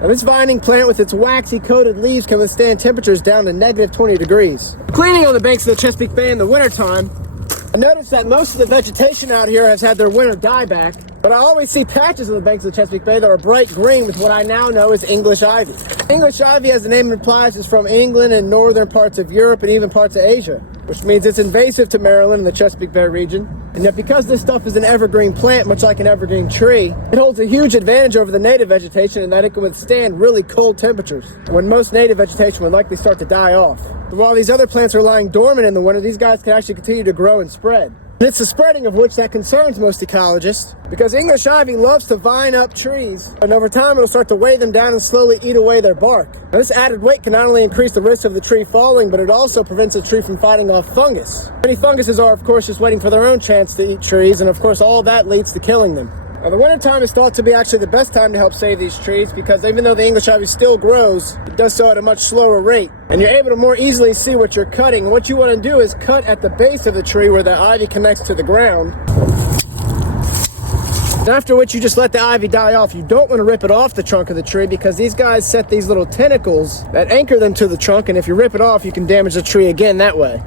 Now, this vining plant with its waxy coated leaves can withstand temperatures down to negative 20 degrees. Cleaning on the banks of the Chesapeake Bay in the wintertime, I noticed that most of the vegetation out here has had their winter dieback, but I always see patches on the banks of the Chesapeake Bay that are bright green with what I now know as English ivy. English ivy, as the name implies, is from England and northern parts of Europe and even parts of Asia, which means it's invasive to Maryland and the Chesapeake Bay region. And yet because this stuff is an evergreen plant, much like an evergreen tree, it holds a huge advantage over the native vegetation in that it can withstand really cold temperatures, when most native vegetation would likely start to die off. But while these other plants are lying dormant in the winter, these guys can actually continue to grow and spread. And it's the spreading of which that concerns most ecologists, because English ivy loves to vine up trees, and over time it'll start to weigh them down and slowly eat away their bark. Now, this added weight can not only increase the risk of the tree falling, but it also prevents the tree from fighting off fungus. Many funguses are, of course, just waiting for their own chance to eat trees, and of course all that leads to killing them. Now, the wintertime is thought to be actually the best time to help save these trees, because even though the English ivy still grows, it does so at a much slower rate. And you're able to more easily see what you're cutting. And what you want to do is cut at the base of the tree where the ivy connects to the ground. After which you just let the ivy die off. You don't want to rip it off the trunk of the tree, because these guys set these little tentacles that anchor them to the trunk, and if you rip it off, you can damage the tree again that way.